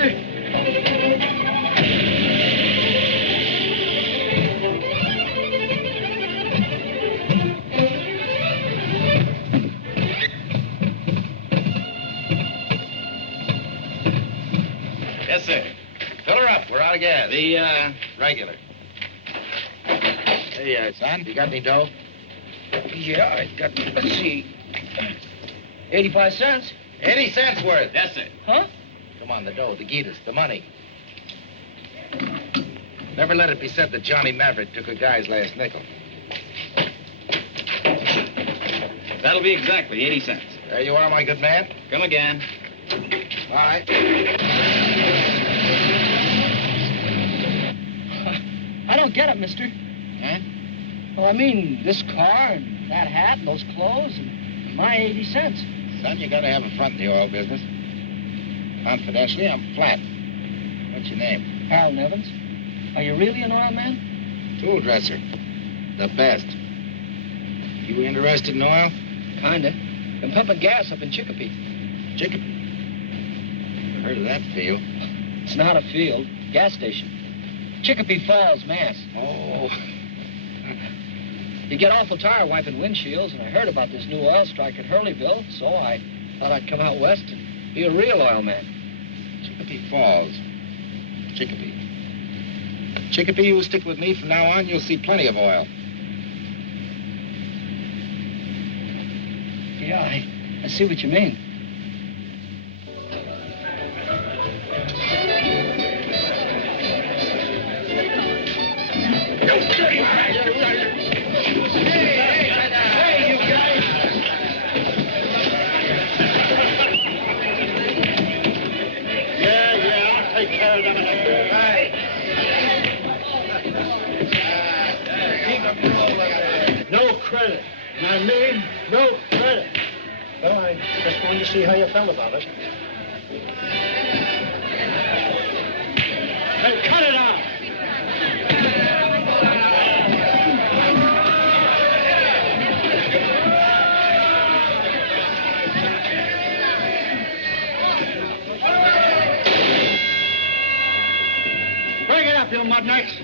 mister. Yes, sir. Fill her up. We're out of gas. The, regular. Hey, son, you got any dough? Yeah, I got, let's see, 85 cents. 80 cents worth. yes, sir. Huh? Come on, the dough, the guitas, the money. Never let it be said that Johnny Maverick took a guy's last nickel. That'll be exactly 80 cents. There you are, my good man. Come again. All right. I don't get it, mister. Huh? Well, I mean, this car and that hat and those clothes and my 80 cents. Son, you gotta have a front in the oil business. Confidentially, I'm flat. What's your name? Harold Evans. Are you really an oil man? Tool dresser. The best. You interested in oil? Kinda. Been pumping gas up in Chicopee. Chicopee. Heard of that field. It's not a field. Gas station. Chicopee Falls, Mass. Oh. You get awful tired wiping windshields, and I heard about this new oil strike at Hurleyville, so I thought I'd come out west and be a real oil man. Chicopee Falls. Chicopee. Chicopee, you stick with me from now on, you'll see plenty of oil. Yeah, I see what you mean. Credit. And I mean, no credit. Well, I just wanted to see how you felt about it. Hey, cut it out! Bring it up, you mudnuts.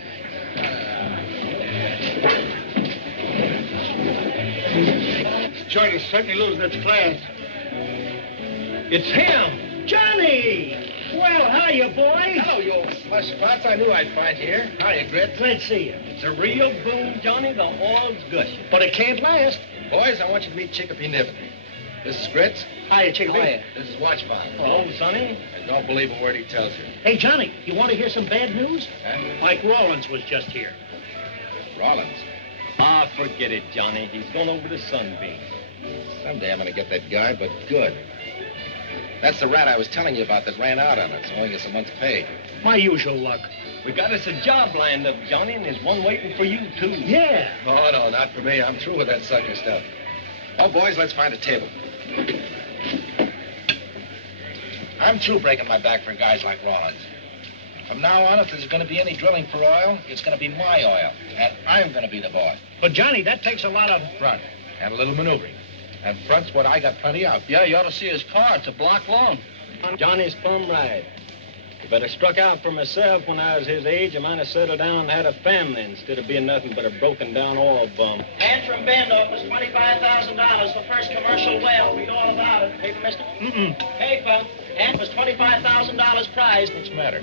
Joint is certainly losing its class. It's him! Johnny! Well, hiya, boys. Hello, you old slush spots. I knew I'd find you here. Hiya, Grit. Glad to see you. It's a real boom, Johnny. The oil's gushing. But it can't last. Boys, I want you to meet Chicopee Niven. This is Grits. Hiya, Chicopee. Hiya. This is Watchfire. Hello, Sonny. And don't believe a word he tells you. Hey, Johnny, you want to hear some bad news? Huh? Mike Rawlins was just here. Rollins. Ah, forget it, Johnny. He's gone over to Sunbeam. Someday I'm gonna get that guy, but good. That's the rat I was telling you about that ran out on us, owing us a month's pay. My usual luck. We got us a job lined up, Johnny, and there's one waiting for you, too. Yeah. Oh, no, not for me. I'm through with that sucker stuff. Oh, boys, let's find a table. I'm through breaking my back for guys like Rollins. From now on, if there's going to be any drilling for oil, it's going to be my oil, and I'm going to be the boss. But, Johnny, that takes a lot of... Front, and a little maneuvering. And front's what I got plenty of. Yeah, you ought to see his car. It's a block long. Johnny's plumb right. If I'd have struck out for myself when I was his age, I might have settled down and had a family instead of being nothing but a broken-down oil bum. And from Bend offers $25,000 for first commercial well. Read all about it. Paper, mister? Hey, pal. And was $25,000 prize. What's the matter?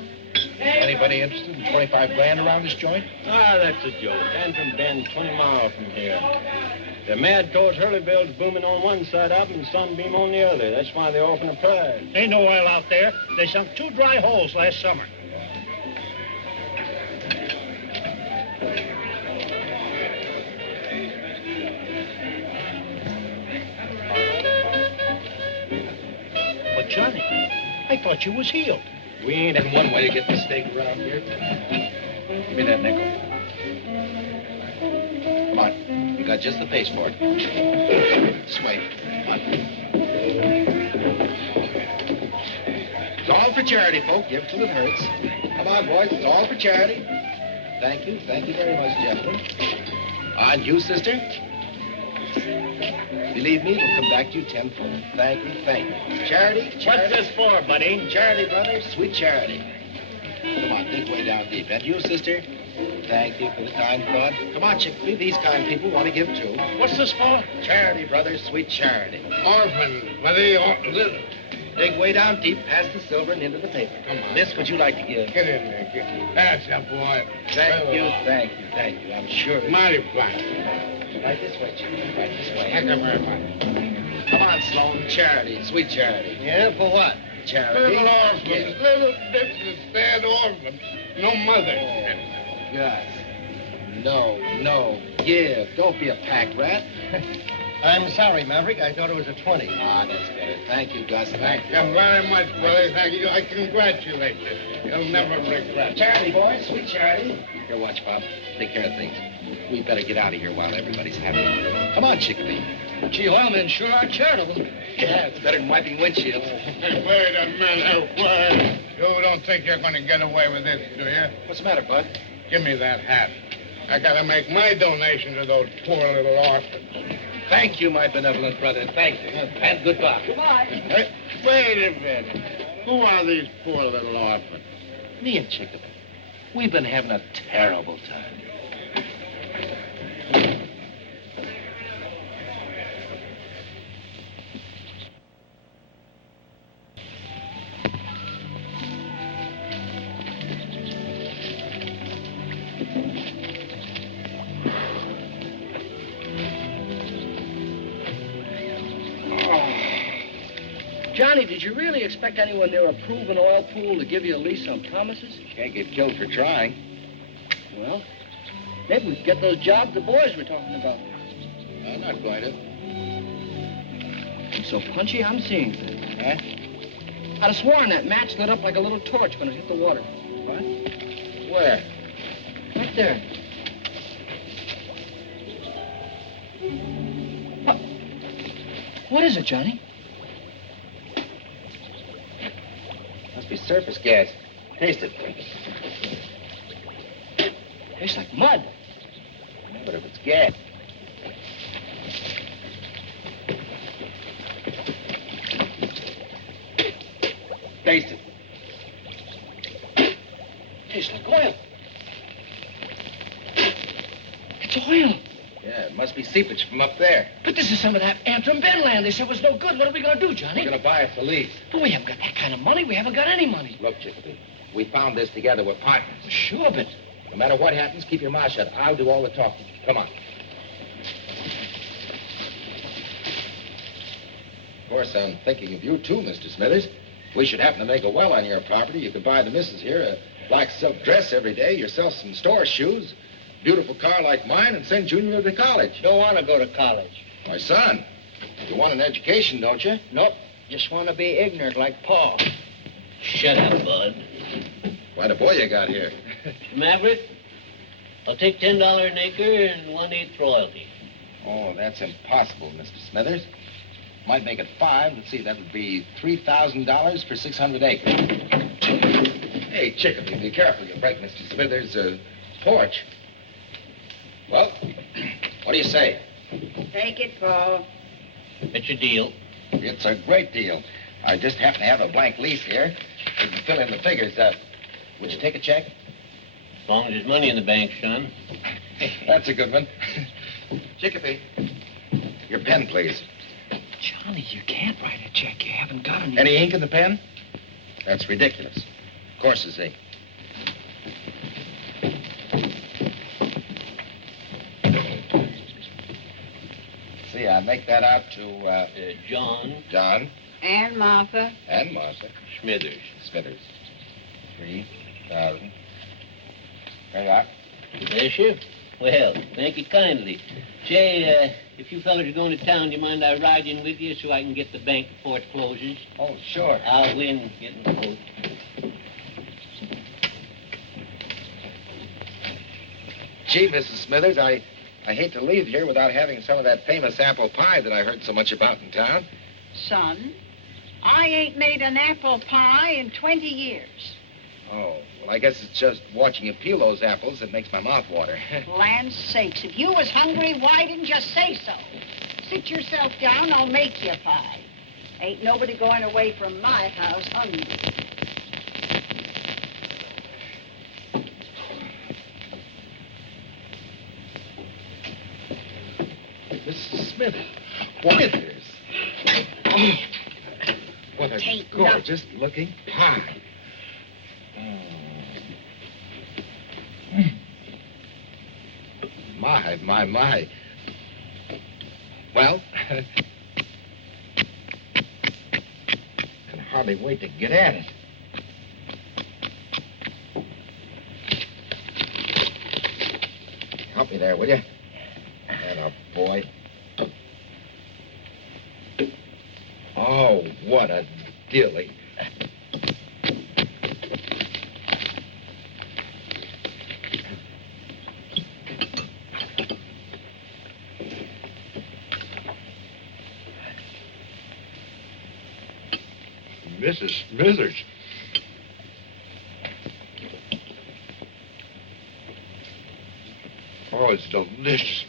Anybody interested in 25 grand around this joint? Ah, that's a joke. And from Bend, 20 miles from here. The mad towards Hurleyville's booming on one side up and Sunbeam on the other. That's why they're offering a prize. Ain't no oil out there. They sunk 2 dry holes last summer. But, Johnny, I thought you was healed. We ain't in one way to get the stake around here. Give me that nickel. Come on. You got just the pace for it. Sway. Come on. It's all for charity, folk. Give till it hurts. Come on, boys. It's all for charity. Thank you. Thank you very much, gentlemen. And you, sister? Did Believe me, it'll come back to you tenfold. Thank you, thank you. Charity? What's this for, buddy? Charity, brother. Sweet charity. Come on, think way down deep. And you, sister? Thank you for the kind thought. Come on, Chickpea. These kind people want to give, too. What's this for? Charity, brother. Sweet charity. Orphan. Little. Dig way down deep, past the silver and into the paper. Come on. This, would you like to give? Get in there. That's a boy. Thank you. I'm sure. Mighty fine. Right this way, Chickpea. Right this way. Thank you very much. Come on, Sloan. Charity. Sweet charity. Yeah, for what? Charity. Little orphan. Yeah. Little dipshit, sad orphan. No mother. Gus. No. Give. Don't be a pack rat. I'm sorry, Maverick. I thought it was a 20. Ah, that's better. Thank you, Gus. Thank you. Thank you very much, brother. Thank you. I congratulate you. You'll never regret. Charity, boys. Sweet charity. Here, watch, Bob. Take care of things. We better get out of here while everybody's happy. Come on, Chickpea. Gee, oilmen sure are charitable. Yeah, it's better than wiping windshields. Wait a minute. Wait. You don't think you're going to get away with this, do you? What's the matter, Bud? Give me that hat. I got to make my donation to those poor little orphans. Thank you, my benevolent brother. Thank you. And goodbye. Goodbye. Hey, wait a minute. Who are these poor little orphans? Me and Chickpea. We've been having a terrible time. Johnny, did you really expect anyone near a proven oil pool to give you a lease on promises? Can't get killed for trying. Well, maybe we could get those jobs the boys were talking about. I'm not going to. I'm so punchy, I'm seeing things. Huh? I'd have sworn that match lit up like a little torch when it hit the water. What? Where? Right there. What is it, Johnny? Must be surface gas. Taste it. Tastes like mud. But if it's gas. Taste it. Tastes like oil. It's oil. Yeah, it must be seepage from up there. But this is some of that Antrim Ben land. They said was no good. What are we going to do, Johnny? We're going to buy it for lease. But we haven't got that kind of money. We haven't got any money. Look, Chickpea, we found this together. We're partners. Sure, but... No matter what happens, keep your mouth shut. I'll do all the talking. Come on. Of course, I'm thinking of you, too, Mr. Smithers. If we should happen to make a well on your property, you could buy the missus here a black silk dress every day, yourself some store shoes, beautiful car like mine, and send Junior to college. Don't want to go to college. My son, you want an education, don't you? Nope. Just want to be ignorant like Paul. Shut up, Bud. Quite a boy you got here. Maverick, I'll take $10 an acre and 1/8 royalty. Oh, that's impossible, Mr. Smithers. Might make it 5. Let's see, that would be $3,000 for 600 acres. Hey, Chickpea, be careful. You break Mr. Smithers' porch. Well, what do you say? Take it, Paul. It's a deal. It's a great deal. I just happen to have a blank lease here. We can fill in the figures. Would you take a check? As long as there's money in the bank, son. That's a good one. Chickpea, your pen, please. Johnny, you can't write a check. You haven't got any... Any ink in the pen? That's ridiculous. Of course it's ink. See, I make that out to, John. And Martha. And Martha. Smithers. 3,000. There you are. Bless you. Well, thank you kindly. Say, if you fellas are going to town, do you mind I ride in with you so I can get the bank before it closes? Oh, sure. I'll win getting the vote. Gee, Mrs. Smithers, I hate to leave here without having some of that famous apple pie that I heard so much about in town. Son, I ain't made an apple pie in 20 years. Oh, well, I guess it's just watching you peel those apples that makes my mouth water. Land's sakes, if you was hungry, why didn't you say so? sit yourself down, I'll make you a pie. Ain't nobody going away from my house hungry. Mrs. Smithers. Smithers. Oh, what a Tain't gorgeous looking pie. My. Well, can hardly wait to get at it. Help me there, will you? Atta boy. Oh, what a dilly. Mrs. Smithers. Oh, it's delicious.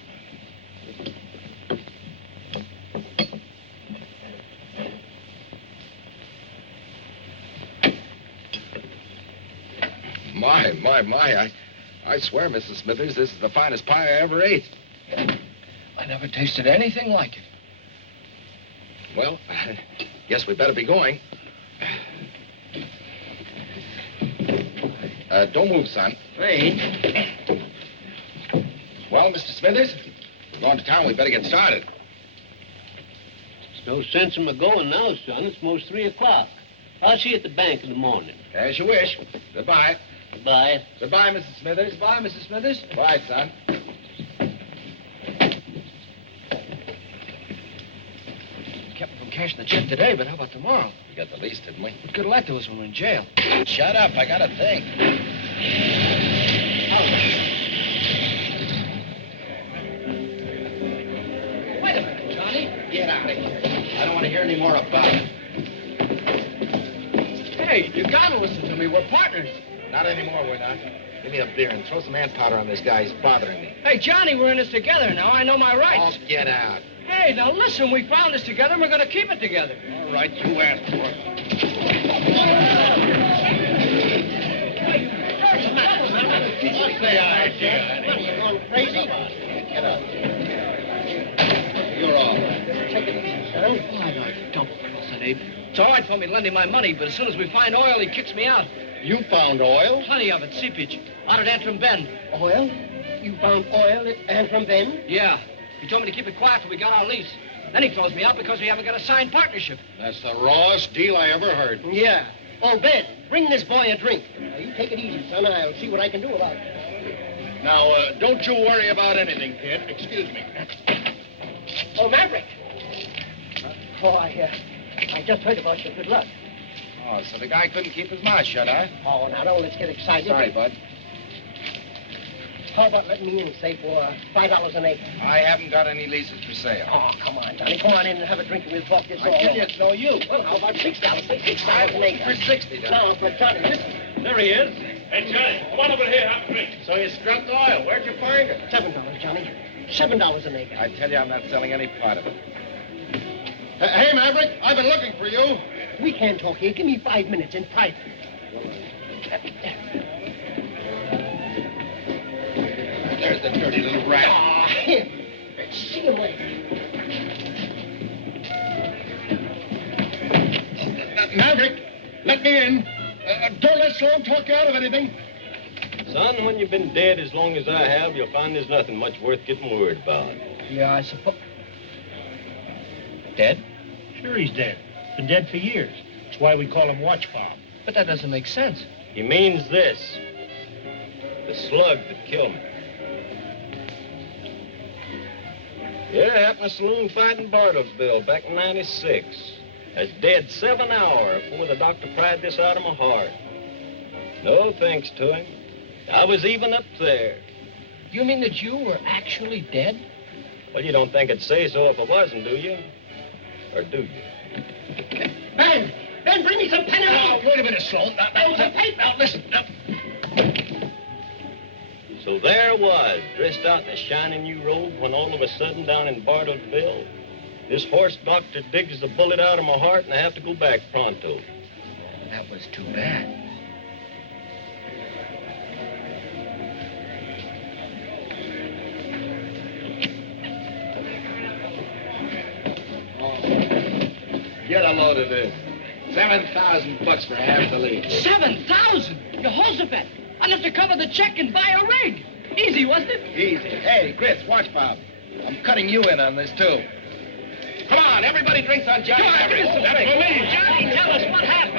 My. I swear, Mrs. Smithers, this is the finest pie I ever ate. I never tasted anything like it. Well, guess we better be going. Don't move, son. Hey. Well, Mr. Smithers, we're going to town. We better get started. There's no sense in my going now, son. It's most 3 o'clock. I'll see you at the bank in the morning. As you wish. Goodbye. Goodbye. Goodbye, Mrs. Smithers. Bye, Mrs. Smithers. Bye, son. Kept me from cashing the check today, but how about tomorrow? We got the lease, didn't we? What good of that to us when we're in jail? Shut up. I got to think. Wait a minute, Johnny. Get out of here. I don't want to hear any more about it. Hey, you gotta listen to me. We're partners. Not anymore, we're not. Give me a beer and throw some hand powder on this guy. He's bothering me. Hey, Johnny, we're in this together now. I know my rights. Oh, get out. Hey, now listen, we found this together and we're gonna keep it together. All right, you asked for it. What's the idea? What, are you going crazy? Get up. You're all right. Take it easy, son. Why, no, don't, Wilson, Abe. It's all right for me lending my money, but as soon as we find oil, he kicks me out. You found oil? Plenty of it, seepage, out at Antrim Bend. Oil? You found oil at Antrim Bend? Yeah. He told me to keep it quiet till we got our lease. Then he throws me out because we haven't got a signed partnership. That's the rawest deal I ever heard. Yeah. Oh, Ben, bring this boy a drink. Now, you take it easy, son. I'll see what I can do about it. Now, don't you worry about anything, kid. Excuse me. Oh, Maverick. I just heard about your good luck. Oh, so the guy couldn't keep his mouth shut, huh? Oh, now, don't let's get excited. Sorry, bud. How about letting me in, say, for $5 an acre? I haven't got any leases for sale. Oh, come on, Johnny. Come on in and have a drink and we'll talk this all I tell over. you, it's no use. Well, how about $6? Say $6 an acre. For 60, Doc. Now, but Johnny, listen. There he is. Hey, Johnny, come on over here. Have a drink. So you struck oil. Where'd you find it? $7, Johnny. $7 an acre. I tell you, I'm not selling any part of it. Hey, Maverick, I've been looking for you. We can't talk here. Give me 5 minutes in private. There's the dirty little rat. Ah, him. See him later. Maverick, let me in. Don't let Sloan talk you out of anything. Son, when you've been dead as long as I have, you'll find there's nothing much worth getting worried about. Yeah, I suppose. Dead? Sure he's dead. Been dead for years. That's why we call him Watch Bob. But that doesn't make sense. He means this. The slug that killed me. Yeah, it happened in a saloon fight in Bartlesville back in '96. I was dead 7 hours before the doctor pried this out of my heart. No thanks to him. I was even up there. You mean that you were actually dead? Well, you don't think I'd say so if I wasn't, do you? Or do you? Ben, bring me some pen and ink. Wait a minute, Sloan. Some paper. Now, listen. So there I was, dressed out in a shiny new robe, when all of a sudden down in Bartlesville, This horse doctor digs the bullet out of my heart, and I have to go back pronto. That was too bad. Get a load of this. $7,000 for half the lead. 7,000? Jehoshaphat, enough to cover the check and buy a rig. Easy, wasn't it? Easy. Hey, Grits, watch, Bob. I'm cutting you in on this, too. Come on, everybody drinks on Johnny. Come on, give us some That's drink. for me. Johnny, tell us what happened.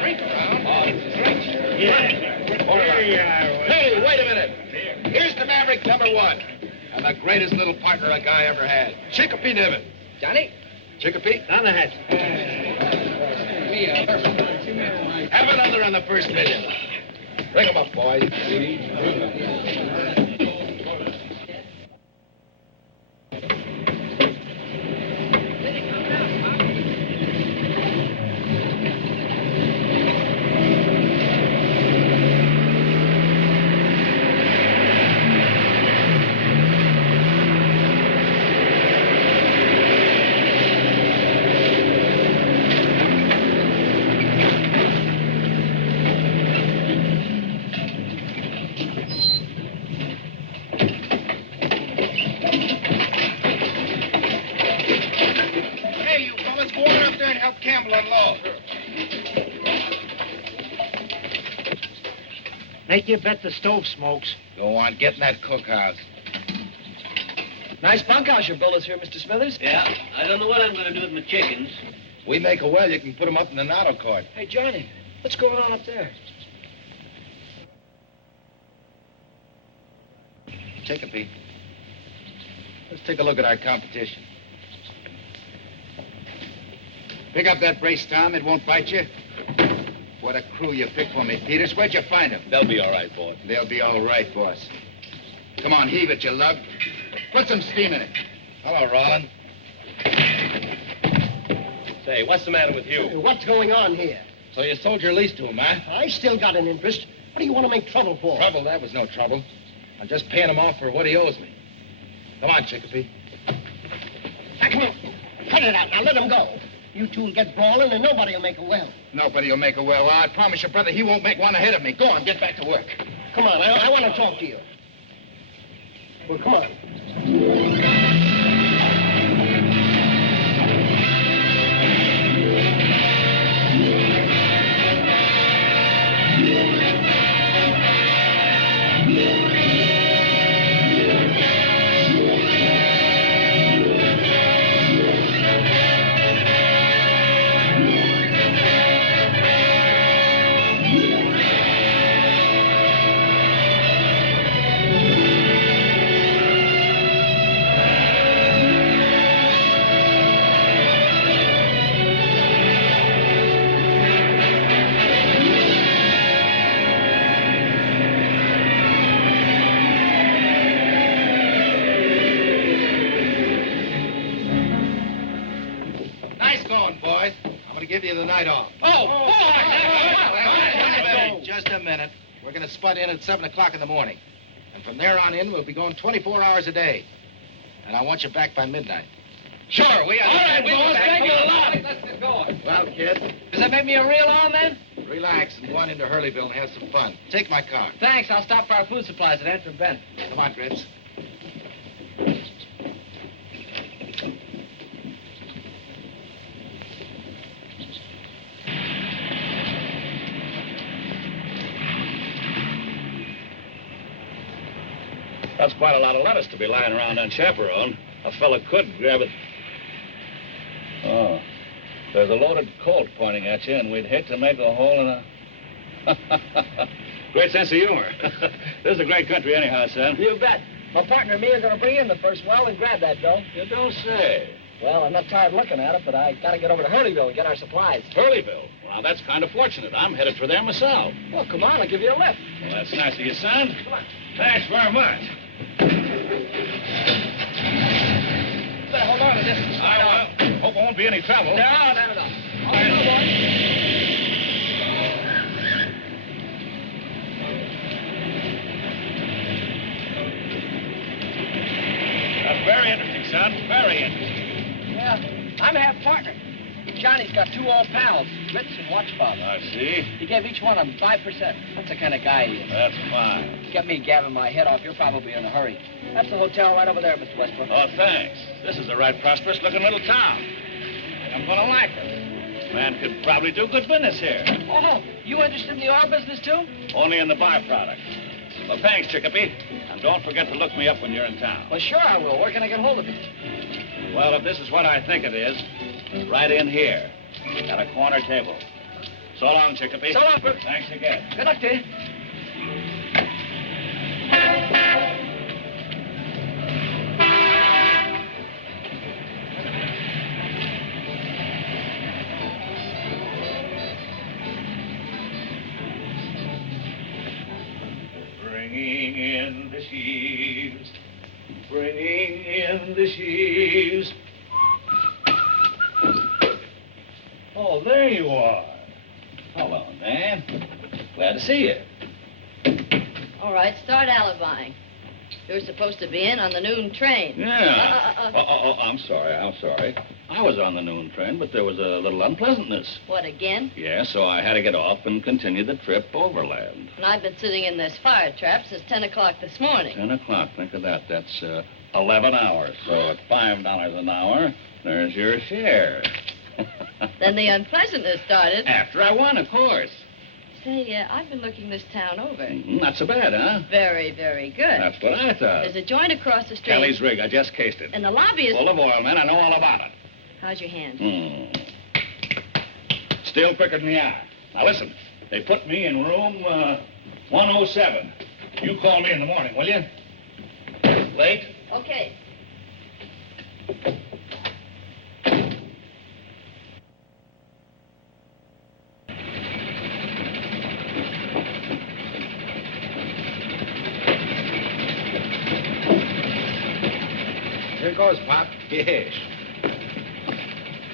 Hey, wait a minute. Here's the Maverick #1. And the greatest little partner a guy ever had. Chicopee Niven. Johnny? Chicopee? On the hatch. Have another on the first million. Bring 'em up, boys. Make you bet the stove smokes. Go on, get in that cookhouse. Nice bunkhouse you built us here, Mr. Smithers. Yeah, I don't know what I'm going to do with my chickens. We make a well, you can put 'em up in the auto court. Hey, Johnny, what's going on up there? Chicopee. Let's take a look at our competition. Pick up that brace, Tom. It won't bite you. What a crew you picked for me, Peters. Where'd you find them? They'll be all right, boss. They'll be all right, boss. Come on, heave it, you lug. Put some steam in it. Hello, Rollin. Say, what's the matter with you? What's going on here? So you sold your lease to him, huh? I still got an interest. What do you want to make trouble for? Trouble? That was no trouble. I'm just paying him off for what he owes me. Come on, Chicopee. Now, come on. Cut it out. Now, let him go. You two will get brawling, and nobody will make a well. Nobody will make a well. I promise you, brother, he won't make one ahead of me. Go on, get back to work. Come on, I want to talk to you. Well, come on. Give you the night off. Oh, Just a minute. We're going to spud in at 7 o'clock in the morning. And from there on in, we'll be going 24 hours a day. And I want you back by midnight. Sure, we are. All right, boss, thank you a lot. Let's get going. Well, kid. Does that make me a real on, then? Relax and go on into Hurleyville and have some fun. Take my car. Thanks. I'll stop for our food supplies at Antrim Bend. Come on, Grits. That's quite a lot of lettuce to be lying around unchaperoned. A fella could grab it. Oh, there's a loaded Colt pointing at you, and we'd hate to make a hole in a... Great sense of humor. This is a great country anyhow, son. You bet. My partner and me are going to bring in the first well and grab that dough. You don't say. Well, I'm not tired looking at it, but I got to get over to Hurleyville and get our supplies. Hurleyville? Well, that's kind of fortunate. I'm headed for there myself. Well, come on, I'll give you a lift. Well, that's nice of you, son. Come on. Thanks very much. Better hold on to this. I hope there won't be any trouble. No. All right, boy. That's very interesting, son. Very interesting. Yeah, I'm half partner. Johnny's got 2 old pals, Ritz and Watchbob. I see. He gave each one of them 5%. That's the kind of guy he is. That's fine. Get me gabbing my head off. You're probably in a hurry. That's the hotel right over there, Mr. Westbrook. Oh, thanks. This is a right prosperous-looking little town. I'm going to like it. Man could probably do good business here. Oh, you interested in the oil business, too? Only in the byproduct. Well, thanks, Chicopee. And don't forget to look me up when you're in town. Well, sure I will. Where can I get hold of you? Well, if this is what I think it is, right in here, at a corner table. So long, Chicopee. So long, Bert. Thanks again. Good luck to you. Bringing in the sheaves, bringing in the sheaves. Oh, there you are. Hello, Nan. Glad to see you. All right, start alibying. You're supposed to be in on the noon train. Yeah. I'm sorry. I was on the noon train, but there was a little unpleasantness. What, again? Yeah, so I had to get off and continue the trip overland. And I've been sitting in this fire trap since 10 o'clock this morning. 10 o'clock, think of that. That's 11 hours. So at $5 an hour, there's your share. Then the unpleasantness started. After I won, of course. Say, I've been looking this town over. Not so bad, huh? Very, very good. That's what I thought. There's a joint across the street. Kelly's rig. I just cased it. And the lobby is... Full of oil, man. I know all about it. How's your hand? Still quicker than the eye. Now, listen. They put me in room 107. You call me in the morning, will you? Late? Okay. Here goes, Pop. Yes.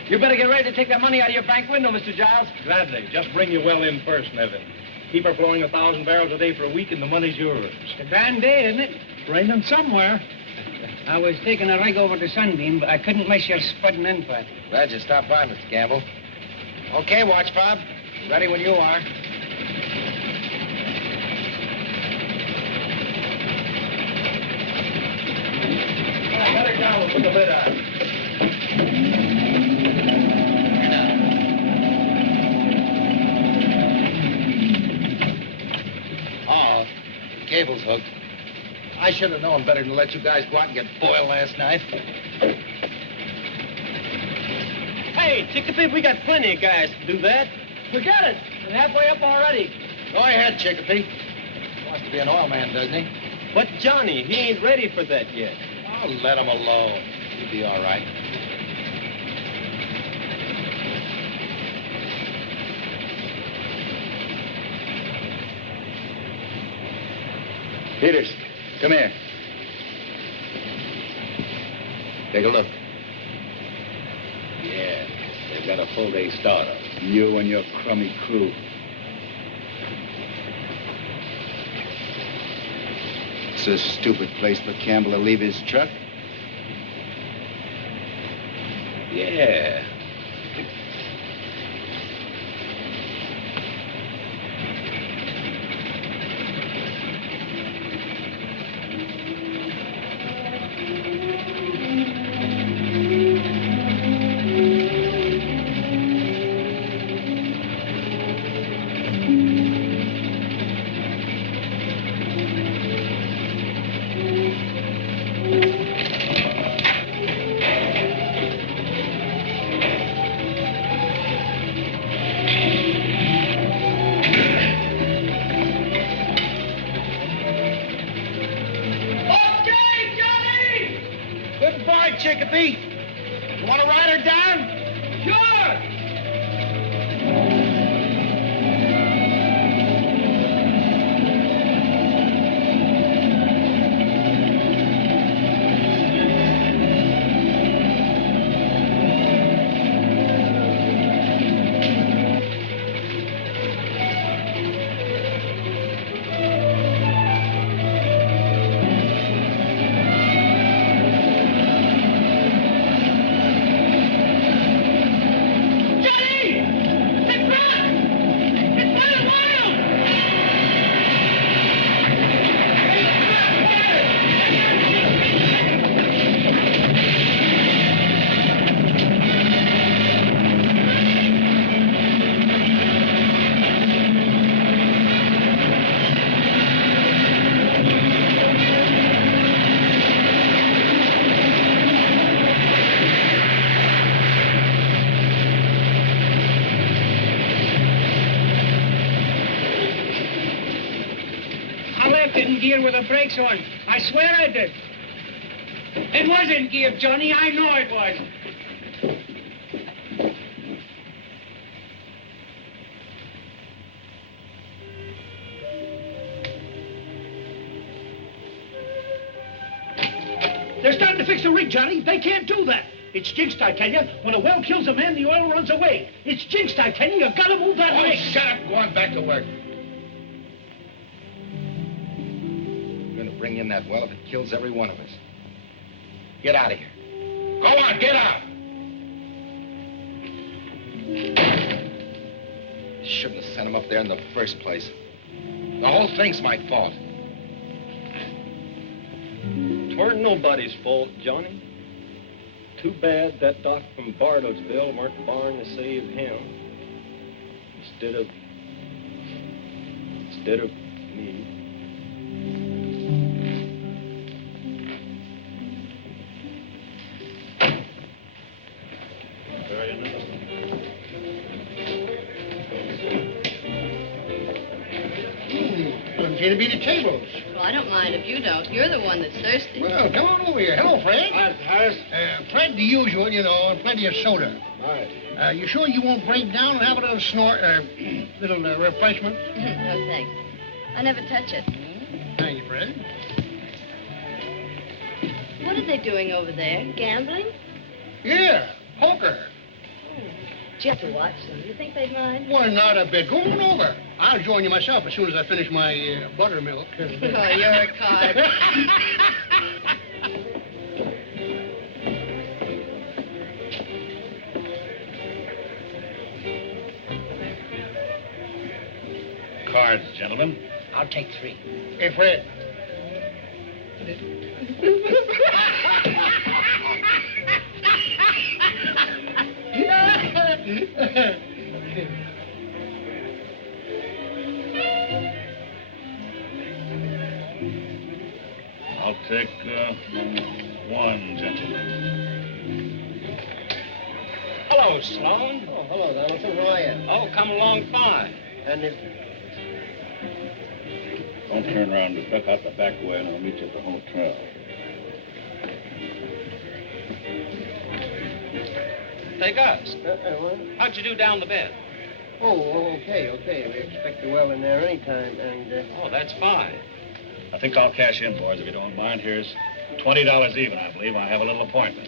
You better get ready to take that money out of your bank window, Mr. Giles. Gladly. Just bring your well in first, Nevin. Keep her flowing 1,000 barrels a day for a week, and the money's yours. It's a grand day, isn't it? Raining somewhere. I was taking a rig over to Sunbeam, but I couldn't miss your spudding in for it. Glad you stopped by, Mr. Campbell. Okay, Watch Bob. Ready when you are. Let it down. We'll put the lid on. Oh, the cable's hooked. I should have known better than to let you guys go out and get foiled last night. Hey, Chicopee, we got plenty of guys to do that. Forget it. I'm halfway up already. Go ahead, Chicopee. Wants to be an oil man, doesn't he? But Johnny, he ain't ready for that yet. I'll let him alone. He'll be all right. Peters, come here. Take a look. Yeah, they've got a full day startup. You and your crummy crew. It's a stupid place for Campbell to leave his truck. Yeah. Chicopee. You want to ride her down? Sure. stepped it in gear with the brakes on. I swear I did. It was in gear, Johnny. I know it was. They're starting to fix the rig, Johnny. They can't do that. It's jinxed, I tell you. When a well kills a man, the oil runs away. It's jinxed, I tell you. You gotta move that rig. Shut up. Go on back to work. We're gonna bring in that well if it kills every one of us. Get out of here. Go on, get out. Shouldn't have sent him up there in the first place. The whole thing's my fault. Weren't nobody's fault, Johnny. Too bad that doc from Bartlesville weren't born to save him. Instead of me. Doesn't seem to be the tables. Well, I don't mind if you don't. You're the one that's thirsty. Well, come on over here. Hello, Fred. Hi, Harris. Fred, the usual, you know, and plenty of soda. All right. You sure you won't break down and have a little little refreshment? No, thanks. I never touch it. Thank you, Fred. What are they doing over there? Gambling? Yeah, poker. Did you have to watch them? You think they'd mind? Well, not a bit. Go on over. I'll join you myself as soon as I finish my buttermilk. Oh, you're a card. Cards, gentlemen. I'll take 3. Hey, Fred. I'll take 1, gentlemen. Hello, Sloan. Oh, hello, Donaldson. How are you? Oh, come along fine. And if... Don't turn around. Just duck out the back way, and I'll meet you at the hotel. Say, Gus, what? how'd you do down the bed? Oh, okay. We expect you well in there anytime, and... Oh, that's fine. I think I'll cash in, boys, if you don't mind. Here's $20 even, I believe. I have a little appointment.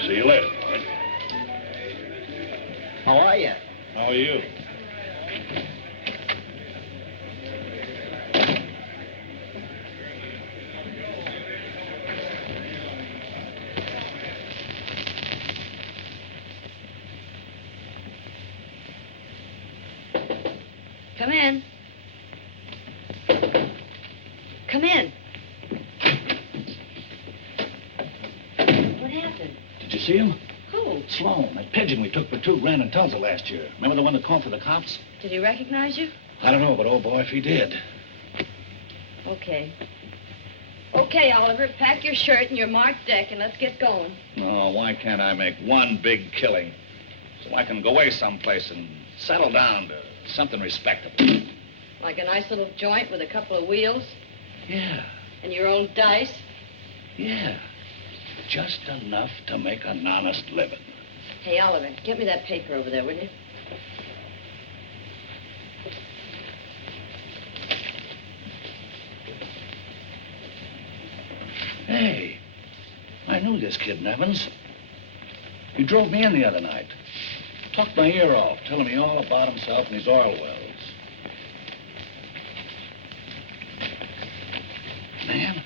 See you later, boys. How are you? How are you? Come in. Come in. What happened? Did you see him? Who? Sloan, that pigeon we took for $2 grand in Tulsa last year. Remember the one that called for the cops? Did he recognize you? I don't know, but oh boy, if he did. Okay. Okay, Oliver, pack your shirt and your marked deck and let's get going. Oh, why can't I make one big killing so I can go away someplace and settle down to something respectable? Like a nice little joint with a couple of wheels? Yeah. And your own dice? Yeah. Just enough to make an honest living. Hey, Oliver, get me that paper over there, will you? Hey, I knew this kid Nevins. He drove me in the other night. Tucked my ear off, telling me all about himself and his oil wells. Man,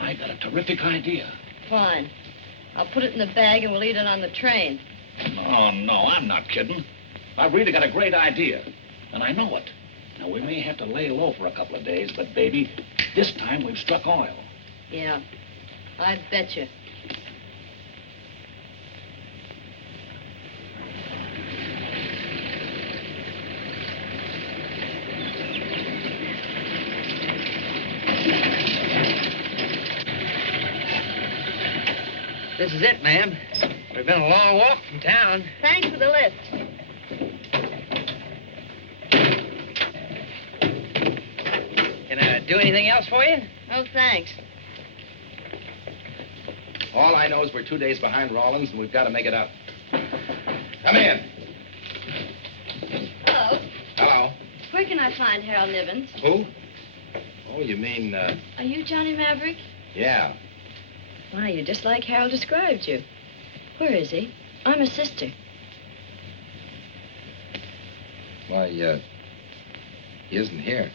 I got a terrific idea. Fine. I'll put it in the bag and we'll eat it on the train. No, I'm not kidding. I've really got a great idea, and I know it. Now, we may have to lay low for a couple of days, but, baby, this time we've struck oil. Yeah, I bet you. This is it, ma'am. We've been a long walk from town. Thanks for the lift. Do anything else for you? Oh, thanks. All I know is we're 2 days behind Rollins, and we've got to make it up. Come in. Hello. Hello. Where can I find Harold Nivens? Who? Oh, you mean, Are you Johnny Maverick? yeah. Why, you're just like Harold described you. Where is he? I'm his sister. Why, he isn't here.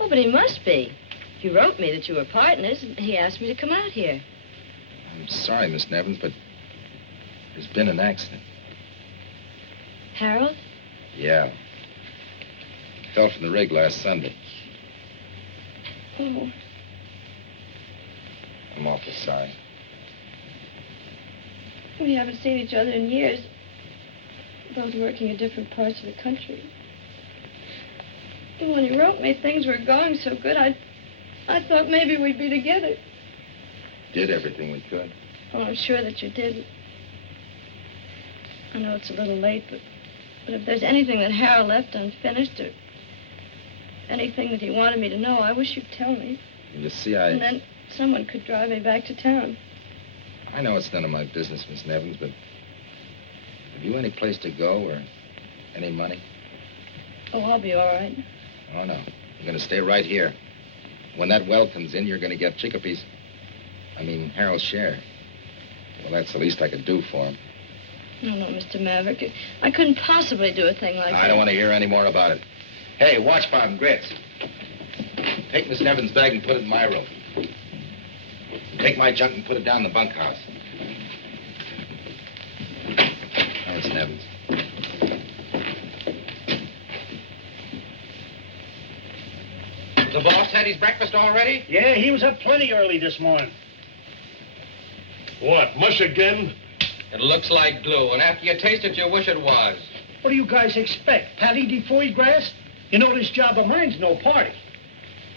Oh, but he must be. He wrote me that you were partners, and he asked me to come out here. I'm sorry, Miss Nevins, but there's been an accident. Harold? Yeah. Fell from the rig last Sunday. Oh. I'm awfully sorry. We haven't seen each other in years. Both working in different parts of the country. And when he wrote me things were going so good, I thought maybe we'd be together. Did everything we could. Oh, I'm sure that you did. I know it's a little late, but if there's anything that Harold left unfinished or anything that he wanted me to know, I wish you'd tell me. You see, And then someone could drive me back to town. I know it's none of my business, Miss Nevins, but have you any place to go or any money? Oh, I'll be all right. Oh, no. You're going to stay right here. When that well comes in, you're going to get Harold's share. Well, that's the least I could do for him. No, Mr. Maverick. I couldn't possibly do a thing like that. I don't want to hear any more about it. Hey, watch Bob and Grits. Take Miss Nevins' bag and put it in my room. Take my junk and put it down in the bunkhouse. Now, Miss Nevins. The boss had his breakfast already? Yeah, he was up plenty early this morning. What, mush again? It looks like glue, and after you taste it, you wish it was. What do you guys expect? Patty de foie grass? You know this job of mine's no party.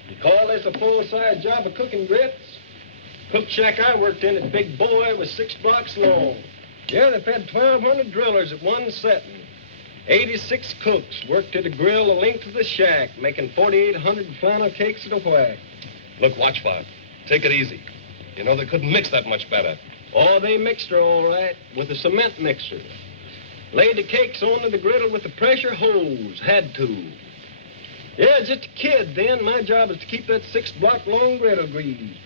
You call this a full-size job of cooking grits? Cook shack I worked in at Big Boy was 6 blocks long. Yeah, they fed 1,200 drillers at one setting. 86 cooks worked at a grill the length of the shack, making 4,800 flannel cakes at a whack. Look, watch, Bob. Take it easy. You know, they couldn't mix that much better. Oh, they mixed her all right with a cement mixer. Laid the cakes onto the griddle with a pressure hose. Had to. Yeah, just a kid then. My job was to keep that 6-block-long griddle greased.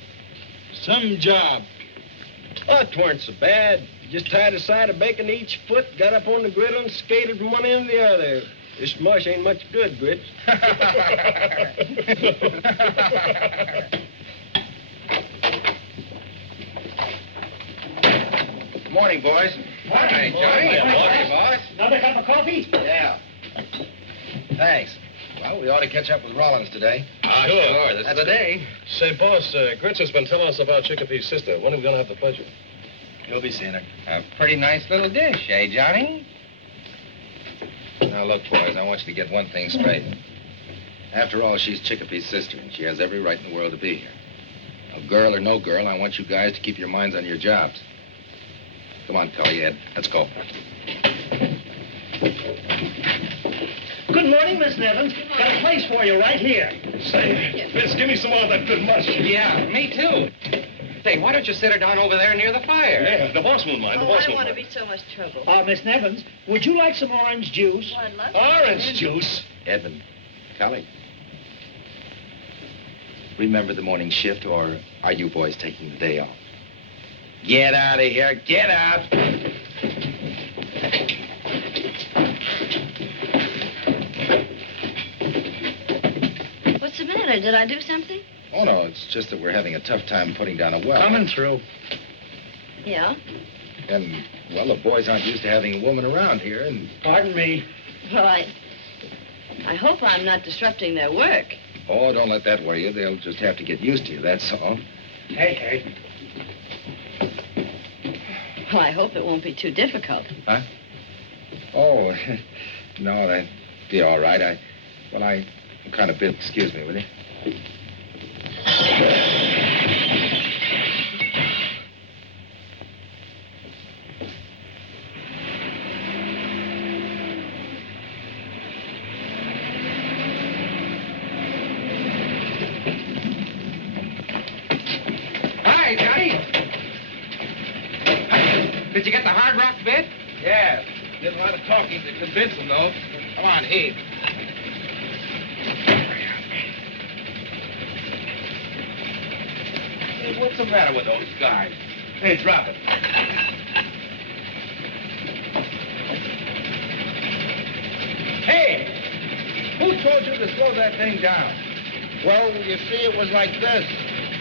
Some job. Oh, it weren't so bad. Just tied a side of bacon to each foot, got up on the griddle, and skated from one end to the other. This mush ain't much good, Grits. Good morning, boys. Morning, Johnny. Morning, Morning, boss. Another cup of coffee? Yeah. Thanks. Well, we ought to catch up with Rollins today. Sure. This is the day. Say, boss, Grits has been telling us about Chickapoo's sister. When are we going to have the pleasure? You'll be seeing her. A pretty nice little dish, eh, Johnny? Now, look, boys, I want you to get one thing straight. After all, she's Chickapoo's sister, and she has every right in the world to be here. Now, girl or no girl, I want you guys to keep your minds on your jobs. Come on, Pelly Ed. Let's go. Good morning, Miss Nevins. Got a place for you right here. Say, Vince, give me some more of that good mush. Yeah, me too. Say, why don't you sit her down over there near the fire? Yeah, the boss won't mind. The Oh, boss I won't want to mind. be so much trouble. Miss Nevins, would you like some orange juice? Well, I'd love Orange juice. Edmund, Pelly. Remember the morning shift, or are you boys taking the day off? Get out of here. Get out. What's the matter? Did I do something? Oh, no, it's just that we're having a tough time putting down a well. Coming through. Yeah? And, well, the boys aren't used to having a woman around here, and... Pardon me. Well, I hope I'm not disrupting their work. Oh, don't let that worry you. They'll just have to get used to you, that's all. Hey. Well, I hope it won't be too difficult. Huh? Oh, no, that'd be all right. I'm kind of busy. Excuse me, will you? you get the hard rock bit? Yeah. Did a lot of talking to convince him, though. Come on, Heath. Hey, what's the matter with those guys? Hey, drop it. Hey! Who told you to slow that thing down? Well, you see, it was like this.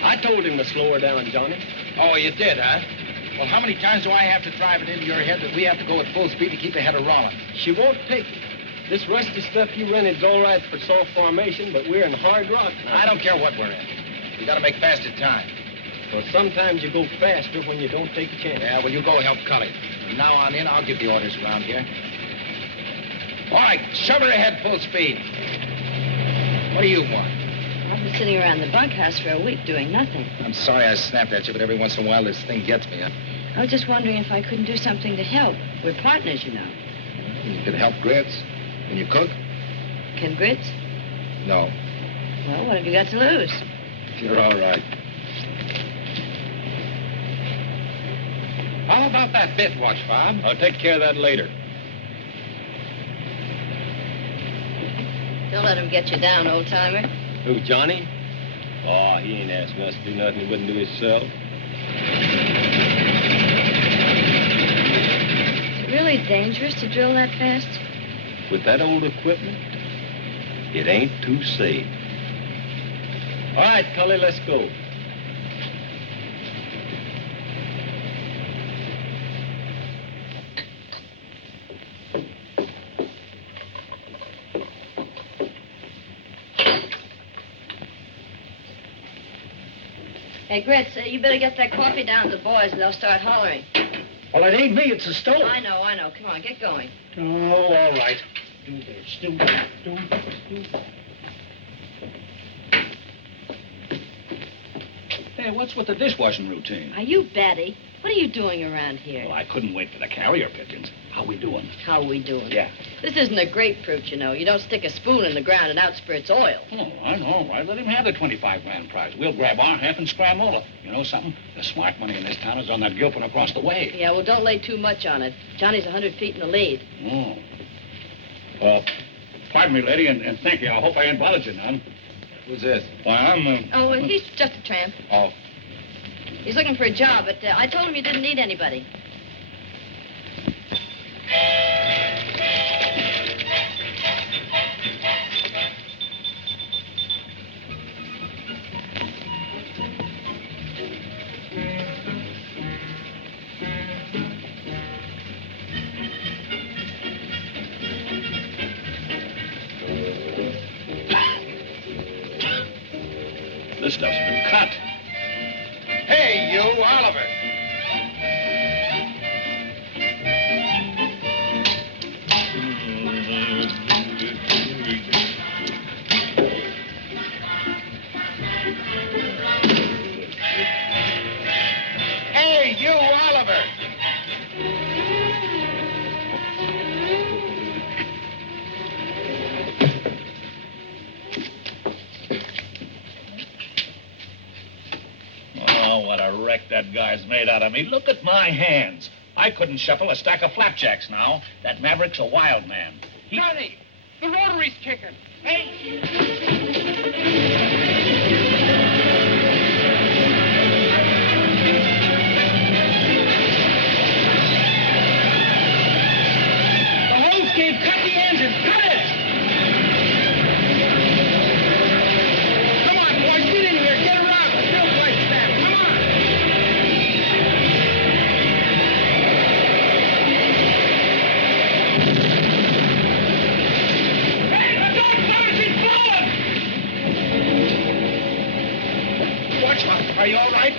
I told him to slow her down, Johnny. Oh, you did, huh? Well, how many times do I have to drive it into your head that we have to go at full speed to keep ahead of Rollins? She won't take it. This rusty stuff you rented's all right for soft formation, but we're in hard rock now. I don't care what we're in. We gotta make faster time. Well, sometimes you go faster when you don't take a chance. Yeah, well, you go help Cully. From now on in, I'll give the orders around here. All right, shove her ahead full speed. What do you want? I've been sitting around the bunkhouse for a week doing nothing. I'm sorry I snapped at you, but every once in a while this thing gets me. I was just wondering if I couldn't do something to help. We're partners, you know. You could help Grits. Can you cook? Can Grits? No. Well, what have you got to lose? You're all right. How about that bit watch, Bob? I'll take care of that later. Don't let him get you down, old-timer. Who, Johnny? Oh, he ain't asking us to do nothing he wouldn't do himself. Is it really dangerous to drill that fast? With that old equipment, it ain't too safe. All right, Cully, let's go. Hey, Grits, you better get that coffee down to the boys and they'll start hollering. Well, it ain't me, it's the stove. I know. Come on, get going. Oh, all right. Do this, do that, do this, do that. Hey, what's with the dishwashing routine? Are you batty? What are you doing around here? Well, I couldn't wait for the carrier pigeons. How we doing? How are we doing? Yeah. This isn't a grapefruit, you know. You don't stick a spoon in the ground and out spurts oil. Oh, I know, all right. Let him have the 25 grand prize. We'll grab our half and scram over. You know something? The smart money in this town is on that Gilpin across the way. Yeah, well, don't lay too much on it. Johnny's 100 feet in the lead. Oh. Well, pardon me, lady, and thank you. I hope I ain't bothered you none. Who's this? Why, I'm, Oh, well, he's just a tramp. Oh. He's looking for a job, but I told him you didn't need anybody. This stuff's been cut. Hey, you, Oliver. Hey, you, Oliver. Oh, what a wreck that guy's made out of me. Look at my hands. I couldn't shuffle a stack of flapjacks now. That Maverick's a wild man. Johnny, the rotary's kicking. Hey! The hose came, cut the engine, cut it! Come on, boys, get in here, get around. The fuel pipes down, come on! Hey, look out, fellas, he's blowing! Watch, are you all right?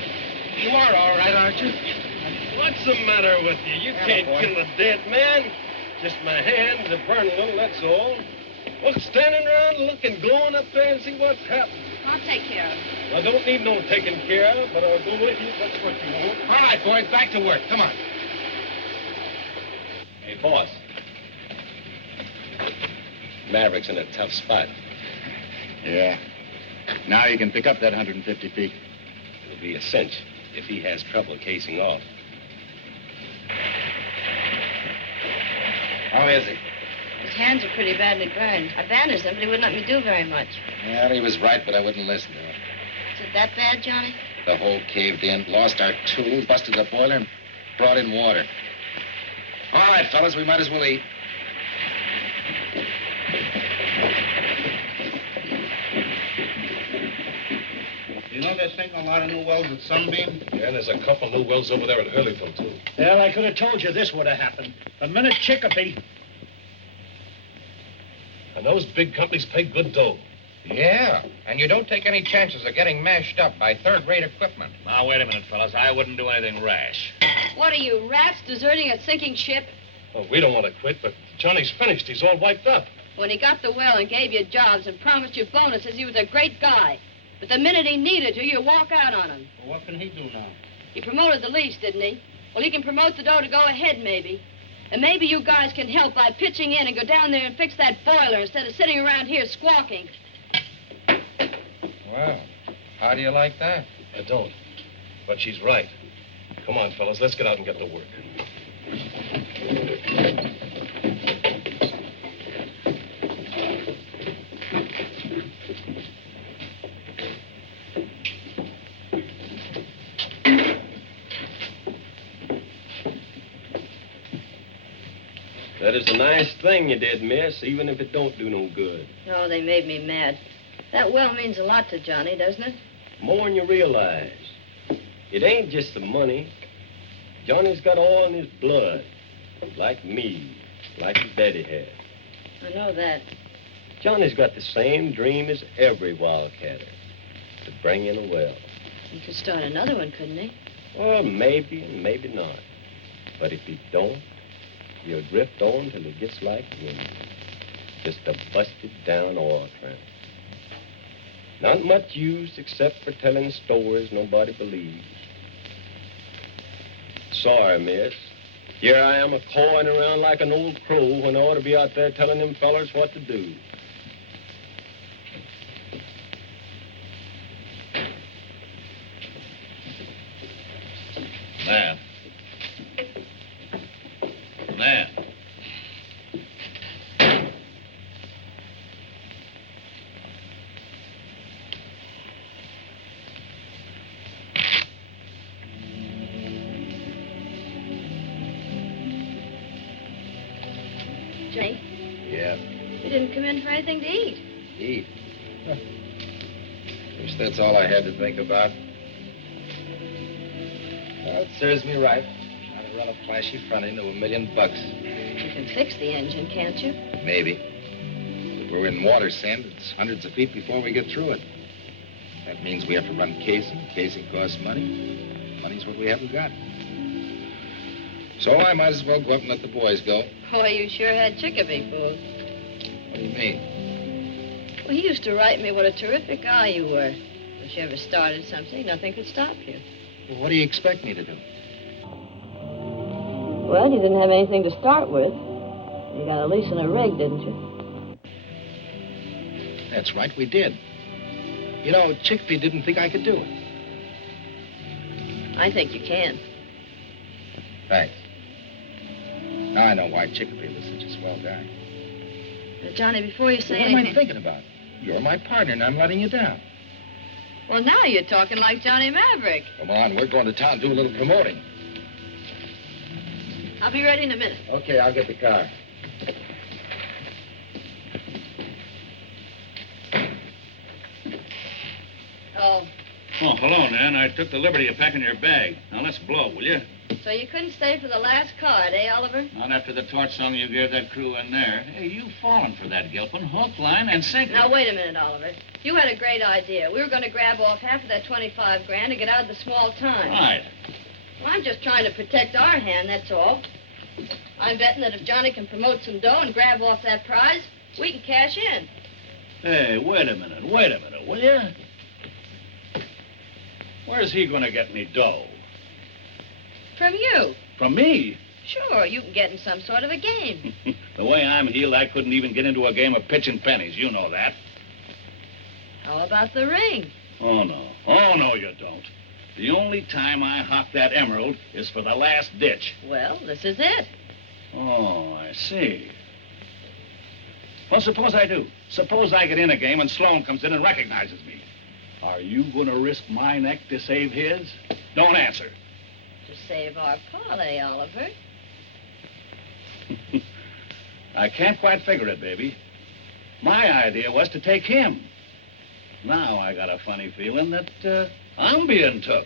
You are all right, aren't you? What's the matter with you? You can't kill a dead man. Just my hands are burning a little, that's all. Well, standing around looking, going up there and see what's happening. I'll take care of it. I don't need no taking care of, but I'll go with you if that's what you want. All right, boys, back to work. Come on. Hey, boss. Maverick's in a tough spot. Yeah. Now you can pick up that 150 feet. It'll be a cinch if he has trouble casing off. How is he? His hands are pretty badly burned. I bandaged them, but he wouldn't let me do very much. Yeah, he was right, but I wouldn't listen to him. Is it that bad, Johnny? The hole caved in, lost our tools, busted the boiler, and brought in water. All right, fellas, we might as well eat. You know they're sinking a lot of new wells at Sunbeam? Yeah, and there's a couple new wells over there at Hurleyville, too. Well, I could have told you this would have happened. The minute Chicopee... And those big companies pay good dough. Yeah, and you don't take any chances of getting mashed up by third-rate equipment. Now, wait a minute, fellas. I wouldn't do anything rash. What are you, rats, deserting a sinking ship? Well, we don't want to quit, but Johnny's finished. He's all wiped up. When he got the well and gave you jobs and promised you bonuses, he was a great guy. But the minute he needed you walk out on him. Well, what can he do now? He promoted the lease, didn't he? Well, he can promote the dough to go ahead, maybe. And maybe you guys can help by pitching in and go down there and fix that boiler instead of sitting around here squawking. Well, how do you like that? I don't. But she's right. Come on, fellas, let's get out and get to work. That is a nice thing you did, miss, even if it don't do no good. No, they made me mad. That well means a lot to Johnny, doesn't it? More than you realize. It ain't just the money. Johnny's got all in his blood. Like me, like his daddy had. I know that. Johnny's got the same dream as every wildcatter, to bring in a well. He could start another one, couldn't he? Well, maybe and maybe not. But if he don't, he'll drift on till he gets like wind. Just a busted down oil tramp. Not much use except for telling stories nobody believes. Sorry, miss. Here I am a-cawing around like an old crow when I ought to be out there telling them fellers what to do. There. There. Johnny, Yeah. you didn't come in for anything to eat. Eat. Huh. Wish that's all I had to think about. Well, it serves me right. Trying to run a flashy front end to $1 million. You can fix the engine, can't you? Maybe. If we're in water sand, it's hundreds of feet before we get through it. That means we have to run casing. Casing costs money. Money's what we haven't got. So I might as well go up and let the boys go. Boy, you sure had Chicopee fooled. What do you mean? Well, he used to write me what a terrific guy you were. If you ever started something, nothing could stop you. Well, what do you expect me to do? Well, you didn't have anything to start with. You got a lease and a rig, didn't you? That's right, we did. You know, Chicopee didn't think I could do it. I think you can. Thanks. Now I know why Chicopee was such a swell guy. Johnny, before you say What am I anything... thinking about? You're my partner, and I'm letting you down. Well, now you're talking like Johnny Maverick. Come on, we're going to town to do a little promoting. I'll be ready in a minute. Okay, I'll get the car. Oh, Oh, hello, Nan. I took the liberty of packing your bag. Now, let's blow, will you? so you couldn't stay for the last card, eh, Oliver? Not after the torch song you gave that crew in there. Hey, you fallen for that, Gilpin. Hook, line, and sinker. Now, wait a minute, Oliver. You had a great idea. We were going to grab off half of that 25 grand and get out of the small time. Right. Well, I'm just trying to protect our hand, that's all. I'm betting that if Johnny can promote some dough and grab off that prize, we can cash in. Hey, wait a minute, will you? Where's he going to get any dough? From you. From me? Sure, you can get in some sort of a game. The way I'm heeled, I couldn't even get into a game of pitching pennies. You know that. How about the ring? Oh, no. Oh, no, you don't. The only time I hock that emerald is for the last ditch. Well, this is it. Oh, I see. Well, suppose I do. Suppose I get in a game and Sloan comes in and recognizes me. Are you going to risk my neck to save his? Don't answer. To save our parlay, Oliver. I can't quite figure it, baby. My idea was to take him. Now I got a funny feeling that I'm being took.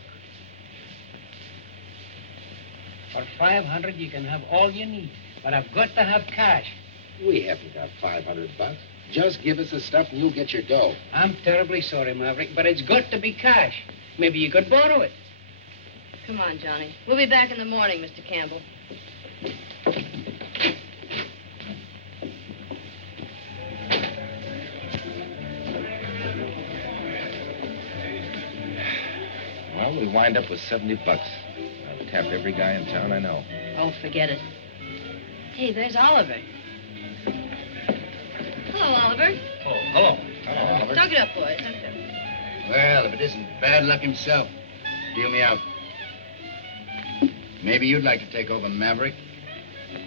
For 500, you can have all you need. But I've got to have cash. We haven't got $500. Just give us the stuff and you'll get your dough. I'm terribly sorry, Maverick, but it's got to be cash. Maybe you could borrow it. Come on, Johnny. We'll be back in the morning, Mr. Campbell. Well, we'll wind up with $70. I've tapped every guy in town I know. Oh, forget it. Hey, there's Oliver. Hello, Oliver. Oh, hello. Hello, Oliver. Dug it up, boys. Dug it up. Well, if it isn't bad luck himself, deal me out. Maybe you'd like to take over Maverick.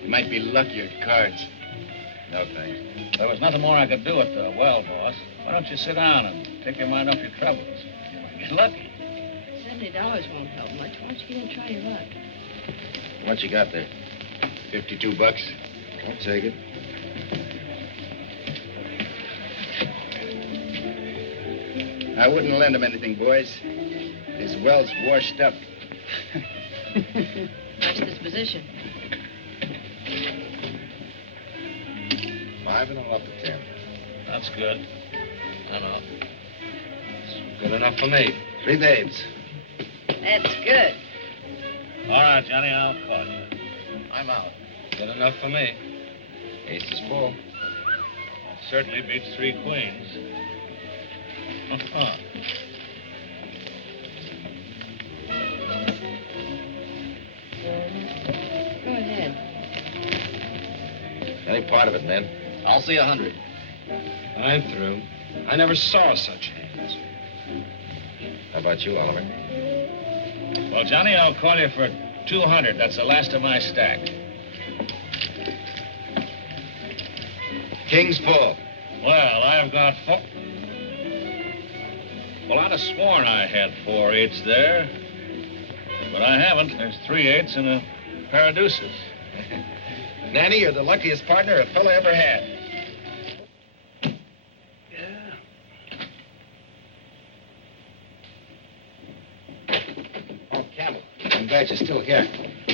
You might be luckier at cards. No, thanks. There was nothing more I could do at the well, boss. Why don't you sit down and take your mind off your troubles? You might get lucky. $70 won't help much. Why don't you get in and try your luck? What you got there? $52. I'll take it. I wouldn't lend him anything, boys. His well's washed up. Nice disposition. 5 and I'm up to 10. That's good. I know. It's good enough for me. 3 babes. That's good. All right, Johnny, I'll call you. I'm out. Good enough for me. Ace is full. That certainly beats 3 queens. Go ahead. Any part of it, men. I'll see 100. I'm through. I never saw such hands. How about you, Oliver? Well, Johnny, I'll call you for 200. That's the last of my stack. King's full. Well, I've got 4. Well, I'd have sworn I had 4 eights there. But I haven't. There's 3 eights and a pair of deuces. Nanny, you're the luckiest partner a fellow ever had. Oh, Campbell, I'm glad you're still here.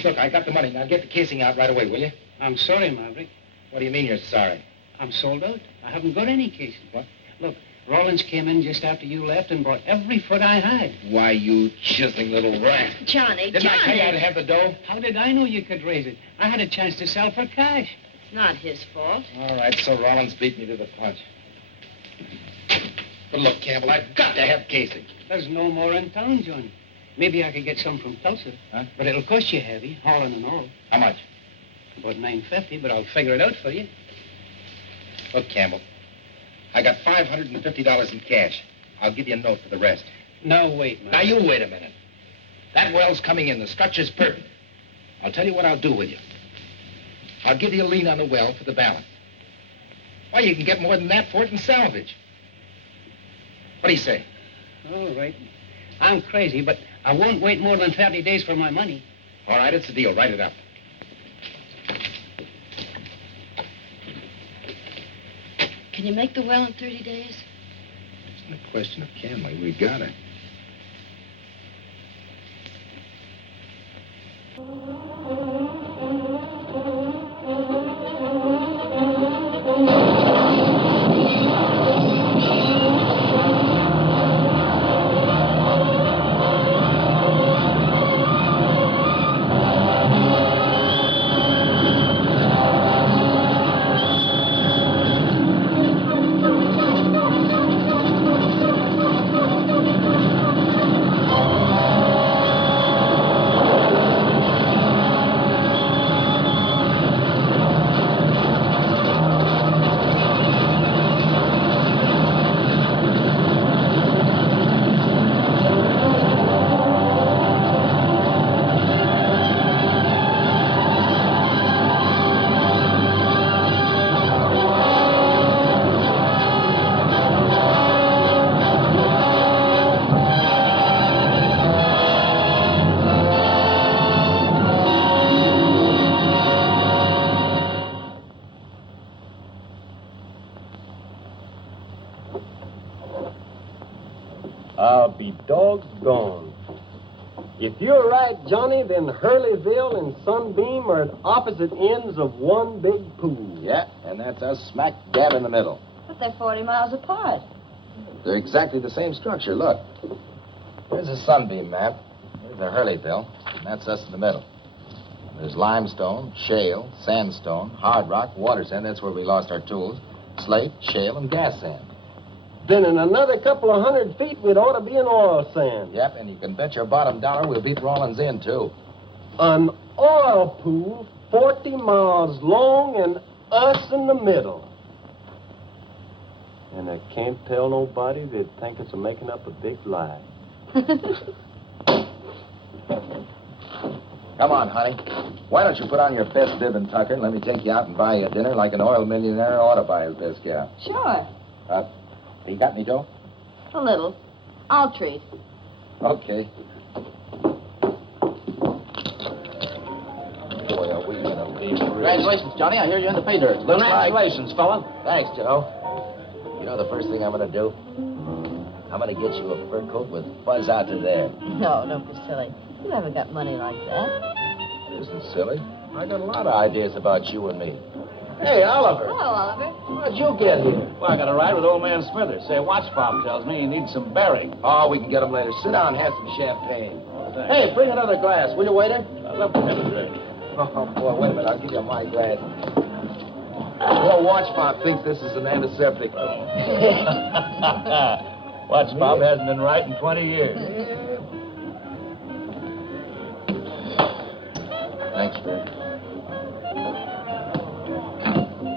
Look, I got the money. Now get the casing out right away, will you? I'm sorry, Maverick. What do you mean you're sorry? I'm sold out. I haven't got any cases. What? Look, Rollins came in just after you left and bought every foot I had. Why, you chiseling little rat. Johnny, Didn't I tell you I'd have the dough? How did I know you could raise it? I had a chance to sell for cash. It's not his fault. All right, so Rollins beat me to the punch. But look, Campbell, I've got to have casing. There's no more in town, Johnny. Maybe I could get some from Tulsa. Huh? But it'll cost you heavy, hauling and all. How much? About $9.50, but I'll figure it out for you. Look, Campbell, I got $550 in cash. I'll give you a note for the rest. No, wait, man. Now, you wait a minute. That well's coming in. The structure's perfect. I'll tell you what I'll do with you. I'll give you a lien on the well for the balance. Why, you can get more than that for it in salvage. What do you say? All right. I'm crazy, but I won't wait more than 30 days for my money. All right, it's a deal. Write it up. Can you make the well in 30 days? It's not a question of can we. We got it. I'll be doggone. If you're right, Johnny, then Hurleyville and Sunbeam are at opposite ends of one big pool. Yeah, and that's us smack dab in the middle. But they're 40 miles apart. They're exactly the same structure. Look. Here's a Sunbeam map. Here's the Hurleyville. And that's us in the middle. There's limestone, shale, sandstone, hard rock, water sand. That's where we lost our tools. Slate, shale, and gas sand. Then in another couple of 100 feet, we'd ought to be in oil sand. Yep, and you can bet your bottom dollar we'll beat Rawlins in, too. An oil pool 40 miles long and us in the middle. And I can't tell nobody they'd think it's making up a big lie. Come on, honey. Why don't you put on your best bib and tucker and let me take you out and buy you a dinner like an oil millionaire ought to buy his best gal? Sure. You got any dough? A little. I'll treat. Okay. Boy, are we gonna be rich. Congratulations, Johnny. I hear you're in the pay dirt. Congratulations, fella. Thanks, Joe. You know the first thing I'm gonna do? I'm gonna get you a fur coat with fuzz out to there. No, don't be silly. You haven't got money like that. It isn't silly. I got a lot of ideas about you and me. Hey, Oliver. Hello, Oliver. How'd you get here? Well, I got a ride with old man Smithers. Say, Watch Bob tells me he needs some bearing. Oh, we can get them later. Sit down and have some champagne. Hey, bring another glass, will you, waiter? I'd love to have a drink. Oh, boy, wait a minute. I'll give you my glass. Well, Watch Bob thinks this is an antiseptic. Watch Bob hasn't been right in 20 years. Thanks, Fred.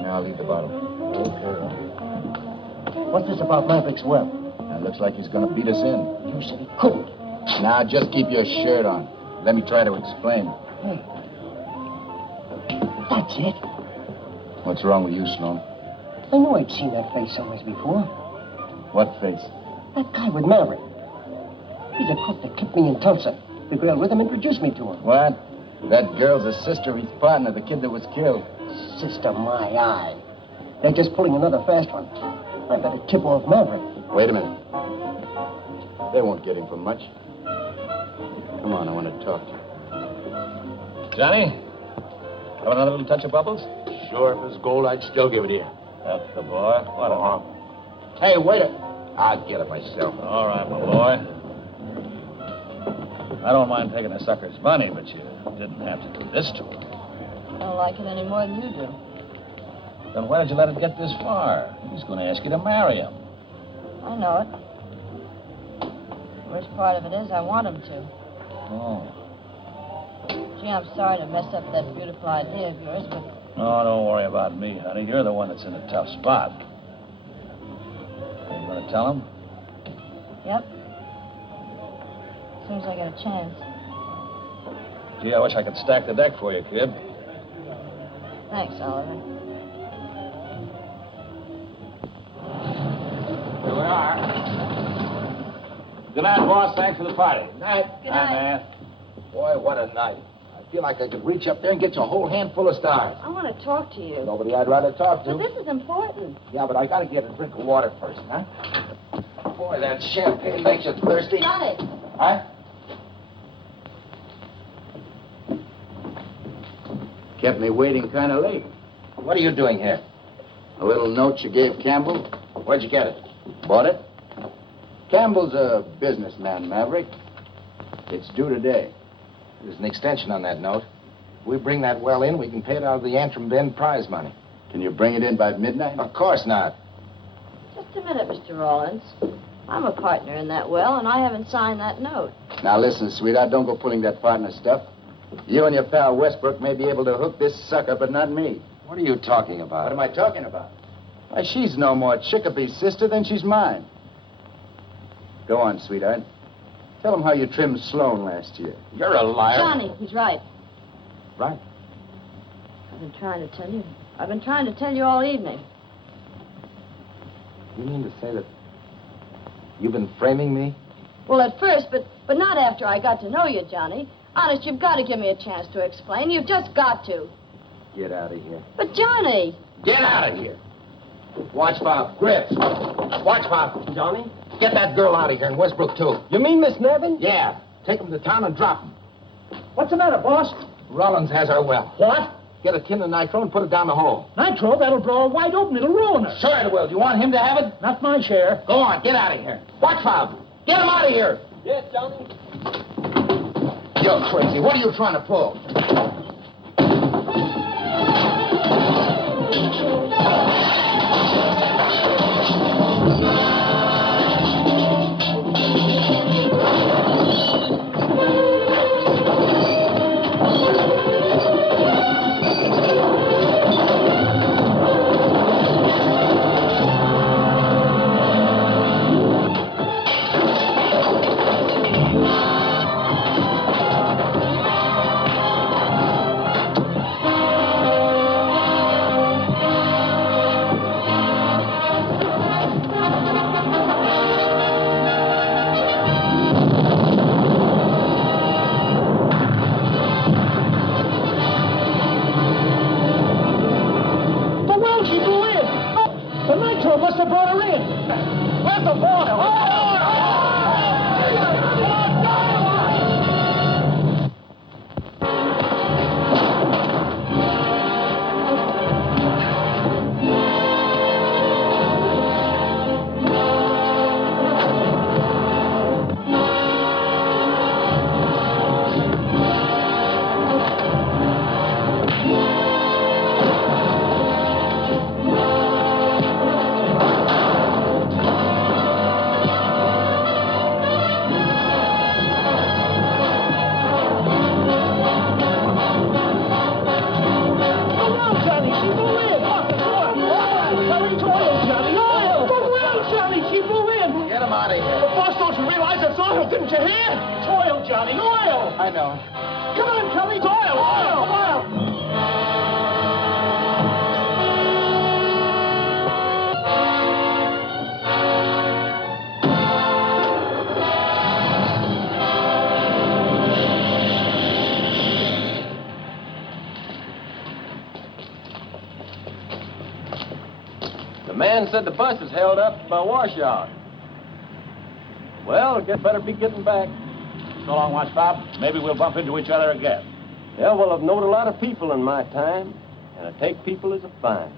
Now I'll leave the bottle. Okay. What's this about Maverick's well? Now, looks like he's going to beat us in. You said he couldn't. Now, just keep your shirt on. Let me try to explain. Hey. That's it. What's wrong with you, Sloan? I knew I'd seen that face somewhere before. What face? That guy with Maverick. He's a crook that kept me in Tulsa. The girl with him introduced me to her. What? That girl's a sister of his partner, the kid that was killed. Sister, my eye. They're just pulling another fast one. I better tip off Maverick. Wait a minute. They won't get him for much. Come on, I want to talk to you. Johnny, have another little touch of bubbles? Sure, if it was gold, I'd still give it to you. That's the boy. What a hump. Hey, waiter. I'll get it myself. All right, my boy. I don't mind taking a sucker's money, but you didn't have to do this to him. I don't like it any more than you do. Then why did you let it get this far? He's going to ask you to marry him. I know it. The worst part of it is I want him to. Oh. Gee, I'm sorry to mess up that beautiful idea of yours, but... No, don't worry about me, honey. You're the one that's in a tough spot. You going to tell him? Yep. As soon as I get a chance. Gee, I wish I could stack the deck for you, kid. Thanks, Oliver. Here we are. Good night, boss. Thanks for the party. Good night. Good night. man. Boy, what a night. I feel like I could reach up there and get you a whole handful of stars. I want to talk to you. Nobody I'd rather talk to. But this is important. Yeah, but I got to get a drink of water first, huh? Boy, that champagne makes you thirsty. Johnny. Huh? Kept me waiting kind of late. What are you doing here? A little note you gave Campbell. Where'd you get it? Bought it. Campbell's a businessman, Maverick. It's due today. There's an extension on that note. If we bring that well in, we can pay it out of the Antrim Bend prize money. Can you bring it in by midnight? Of course not. Just a minute, Mr. Rawlins. I'm a partner in that well, and I haven't signed that note. Now listen, sweetheart, don't go pulling that partner stuff. You and your pal Westbrook may be able to hook this sucker, but not me. What are you talking about? What am I talking about? Why, she's no more Chickapee sister than she's mine. Go on, sweetheart. Tell him how you trimmed Sloan last year. You're a liar. Johnny, he's right. Right. I've been trying to tell you. I've been trying to tell you all evening. You mean to say that you've been framing me? Well, at first, but not after I got to know you, Johnny. Honest, you've got to give me a chance to explain. You've just got to. Get out of here. But, Johnny. Get out of here. Watch Bob. Grips. Watch Bob. Johnny? Get that girl out of here, and Westbrook, too. You mean Miss Nevin? Yeah. Take him to town and drop him. What's the matter, boss? Rollins has our well. What? Get a tin of nitro and put it down the hole. Nitro? That'll blow her wide open. It'll ruin her. Sure it will. Do you want him to have it? Not my share. Go on, get out of here. Watch Bob. Get him out of here. Yes, Johnny. You're crazy. What are you trying to pull? The man said the bus is held up by washout. Well, better be getting back. So long, Watch Bob. Maybe we'll bump into each other again. Yeah, well, I've known a lot of people in my time, and I take people as a find.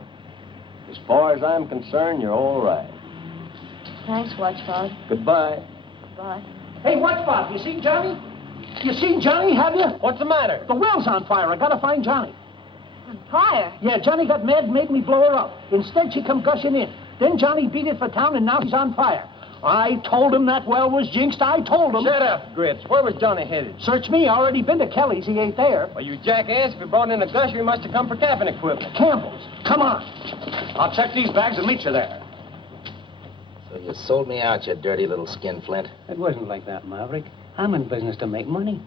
As far as I'm concerned, you're all right. Thanks, Watch Bob. Goodbye. Goodbye. Hey, Watch Bob, you seen Johnny? You seen Johnny, have you? What's the matter? The well's on fire. I gotta find Johnny. On fire? Yeah, Johnny got mad and made me blow her up. Instead, she come gushing in. Then Johnny beat it for town, and now she's on fire. I told him that well was jinxed. I told him. Shut up, Grits. Where was Johnny headed? Search me. I already been to Kelly's. He ain't there. Well, you jackass. If he brought in a gusher, he must have come for camping equipment. Campbell's. Come on. I'll check these bags and meet you there. So you sold me out, you dirty little skinflint. It wasn't like that, Maverick. I'm in business to make money.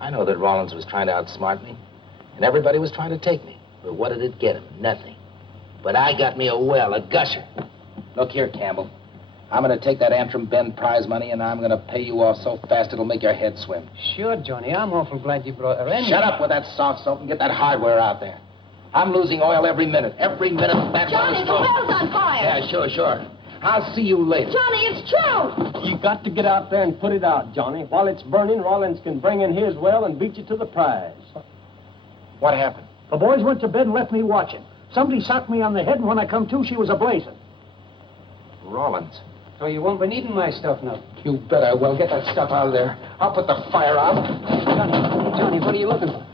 I know that Rollins was trying to outsmart me, and everybody was trying to take me. But what did it get him? Nothing. But I got me a well, a gusher. Look here, Campbell. I'm going to take that Antrim Bend prize money, and I'm going to pay you off so fast it'll make your head swim. Sure, Johnny. I'm awful glad you brought her in. Shut up with that soft soap and get that hardware out there. I'm losing oil every minute. Every minute that Johnny, the well's on fire. Yeah, sure. I'll see you later. Johnny, it's true. You got to get out there and put it out, Johnny. While it's burning, Rollins can bring in his well and beat you to the prize. What happened? The boys went to bed and left me watching. Somebody socked me on the head, and when I come to, she was a-blazing. Rollins. So you won't be needing my stuff now. You bet I will. Get that stuff out of there. I'll put the fire out. Johnny, what are you looking for?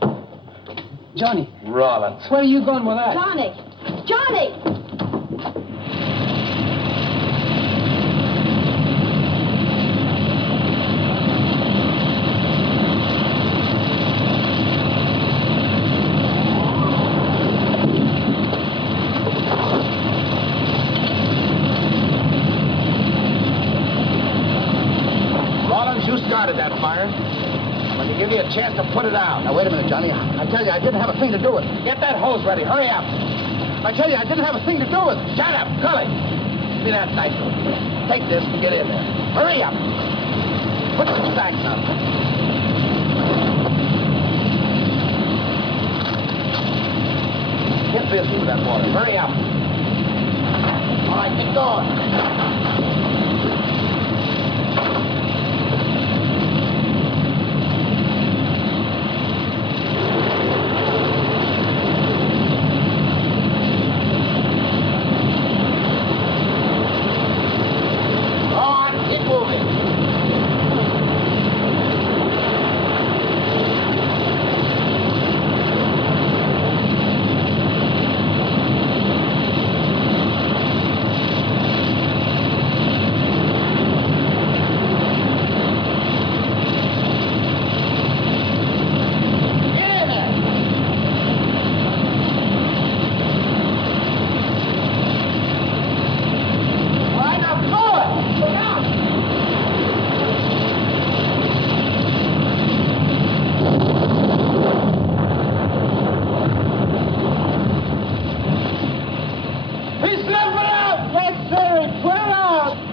Johnny. Rollins. Where are you going with that? Johnny! That fire. I'm going to give you a chance to put it out. Now, wait a minute, Johnny. I tell you, I didn't have a thing to do with it. Get that hose ready. Hurry up. I tell you, I didn't have a thing to do with it. Shut up, Cully. Give me that nitro. Take this and get in there. Hurry up. Put some stacks on. Get busy with that water. Hurry up. All right, get going.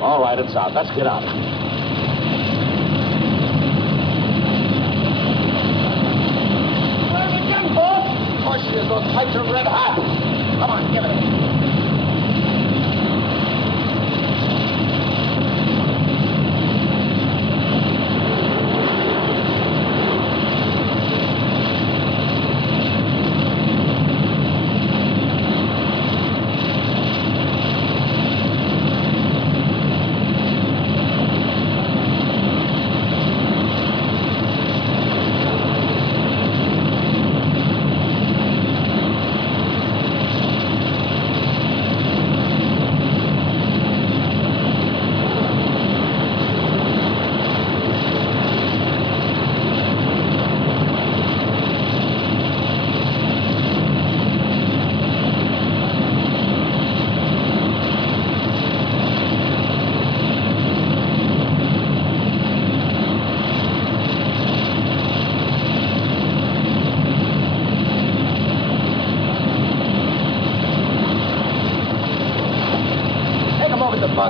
All right, it's out. Let's get out. Where's the gun, boss? Of course she is. Those pipes are red hot. Come on, give it.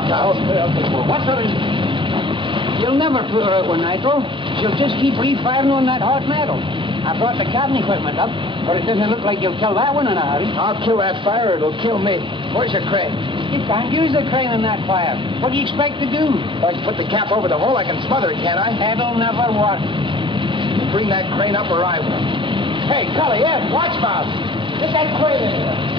What's her? You'll never put her out with nitro. She'll just keep refiring on that hot metal. I brought the cotton equipment up, but it doesn't look like you'll kill that one in a hurry. I'll kill that fire, it'll kill me. Where's your crane? You can't use the crane in that fire. What do you expect to do? If I can put the cap over the hole, I can smother it, can't I? That'll never work. You bring that crane up or I will. Hey, Cully, Ed, watch mouth. Get that crane in here.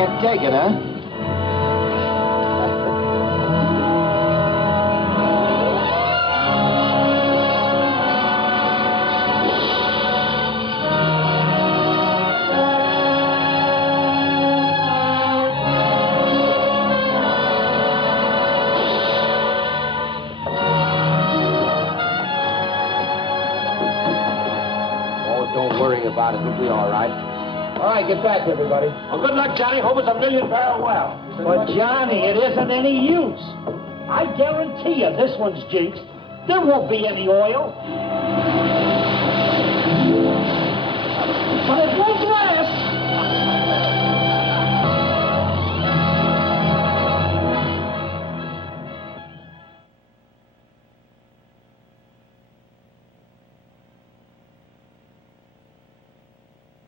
Can't take it, huh? about it. It'll be all right. All right, get back, everybody. Well, good luck, Johnny. Hope it's a 1,000,000-barrel well. But, Johnny, it isn't any use. I guarantee you this one's jinxed. There won't be any oil. But it won't.